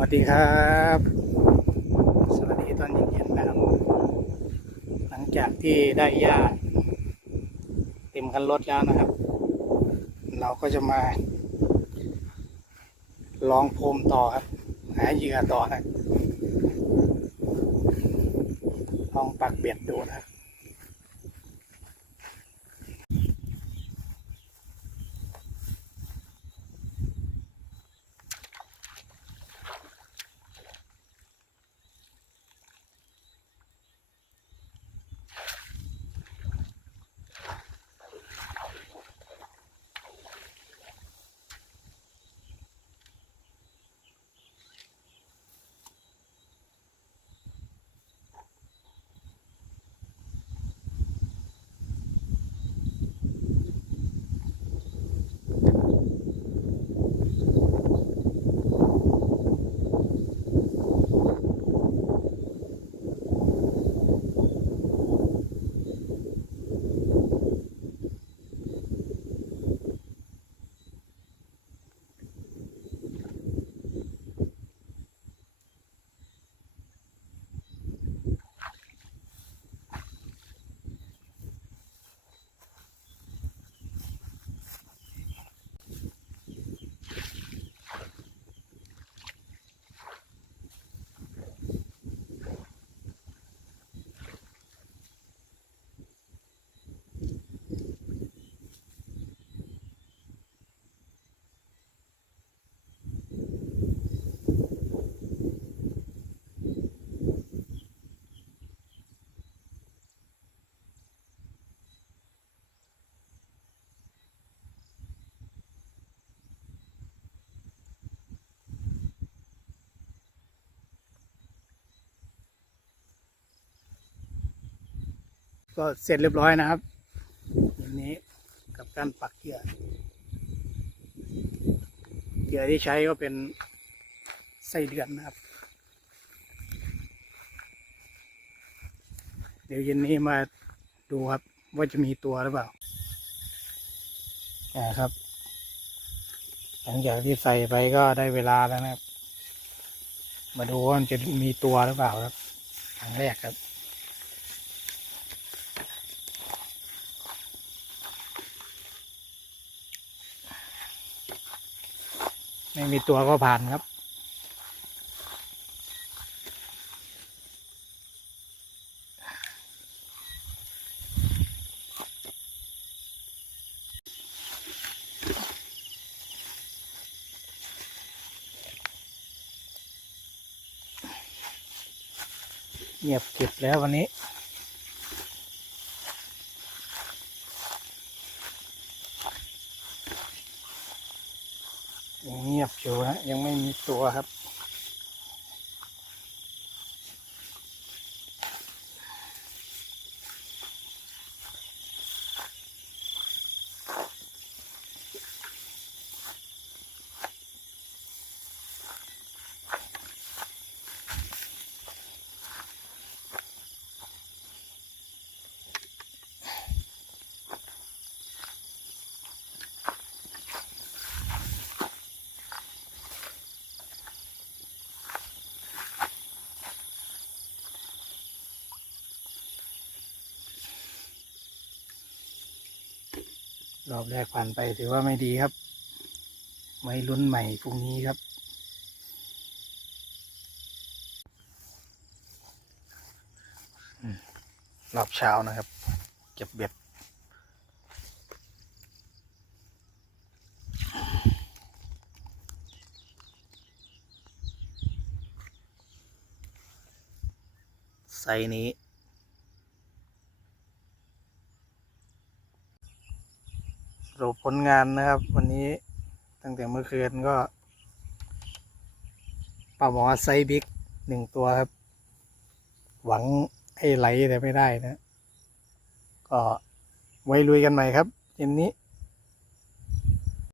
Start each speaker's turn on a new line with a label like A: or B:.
A: วัสดีครับ สวัสดีตอนเย็นๆนะครับ หลังจากที่ได้หญ้าเต็มคันรถแล้วนะครับ เราก็จะมา ลองพรมต่อครับ หาเหยื่อต่อนะลองปักเบ็ดดูนะครับ ก็เสร็จเรียบร้อยนะครับวันนี้กับการปักเหยื่อเหยื่อที่ใช้ก็เป็นไส้เดือนนะครับ เดี๋ยวเย็นนี้มาดูครับว่าจะมีตัวหรือเปล่านะครับ หลังจากที่ใส่ไปก็ได้เวลาแล้วนะครับ มาดูว่ามันจะมีตัวหรือเปล่าครับครั้งแรกครับ ไม่มีตัวก็ผ่านครับ เงียบเกริบแล้ววันนี้ เงียบอยู่ฮะยังไม่มีตัวครับ รอบแรกผ่านไปถือว่าไม่ดีครับไม่ลุ้นใหม่พรุ่งนี้ครับ รอบเช้านะครับ เก็บเบ็ดไซนี้ รุปผลงานนะครับ วันนี้ตั้งแต่เมื่อคืนก็ปลาหมอไซส์บิ๊กหนึ่งตัวครับ หวังให้ไหลแต่ไม่ได้นะ ก็ไว้ลุยกันใหม่ครับเย็นนี้